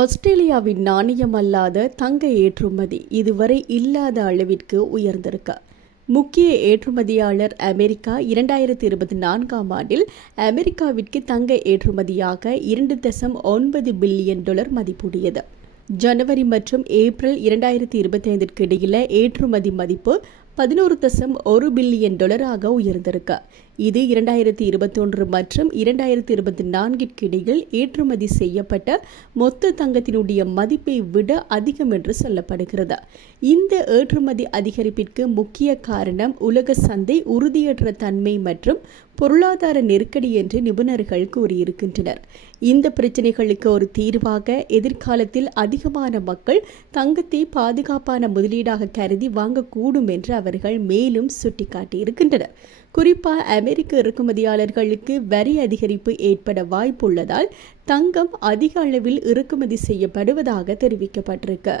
ஆஸ்திரேலியாவின் நாணயம் அல்லாத தங்க ஏற்றுமதி இதுவரை இல்லாத அளவிற்கு உயர்ந்திருக்கு. முக்கிய ஏற்றுமதியாளர் அமெரிக்கா இரண்டாயிரத்தி இருபத்தி நான்காம் ஆண்டில் அமெரிக்காவிற்கு தங்க ஏற்றுமதியாக இரண்டு தசம் ஒன்பது பில்லியன் டாலர் மதிப்புடையது ஜனவரி மற்றும் ஏப்ரல் இரண்டாயிரத்தி இருபத்தைந்திற்கு இடையில ஏற்றுமதி மதிப்பு பதினோரு தசம் ஒரு பில்லியன் டாலராக உயர்ந்திருக்கு. இது இரண்டாயிரத்தி இருபத்தொன்று மற்றும் இரண்டாயிரத்தி இருபத்தி நான்கிற்கு இடையில் ஏற்றுமதி செய்யப்பட்ட மொத்த தங்கத்தினுடைய மதிப்பை விட அதிகம் என்று சொல்லப்படுகிறது. இந்த ஏற்றுமதி அதிகரிப்பிற்கு முக்கிய காரணம் உலக சந்தை உறுதியற்ற தன்மை மற்றும் பொருளாதார நெருக்கடி என்று நிபுணர்கள் கூறியிருக்கின்றனர். இந்த பிரச்சனைகளுக்கு ஒரு தீர்வாக எதிர்காலத்தில் அதிகமான மக்கள் தங்கத்தை பாதுகாப்பான முதலீடாக கருதி வாங்கக்கூடும் என்று அவர் அவர்கள் மேலும் சுட்டிக்காட்டியிருக்கின்றனர் குறிப்பாக அமெரிக்க இறக்குமதியாளர்களுக்கு வரி அதிகரிப்பு ஏற்பட வாய்ப்புள்ளதால் தங்கம் அதிக அளவில் இறக்குமதி செய்யப்படுவதாக தெரிவிக்கப்பட்டிருக்கு.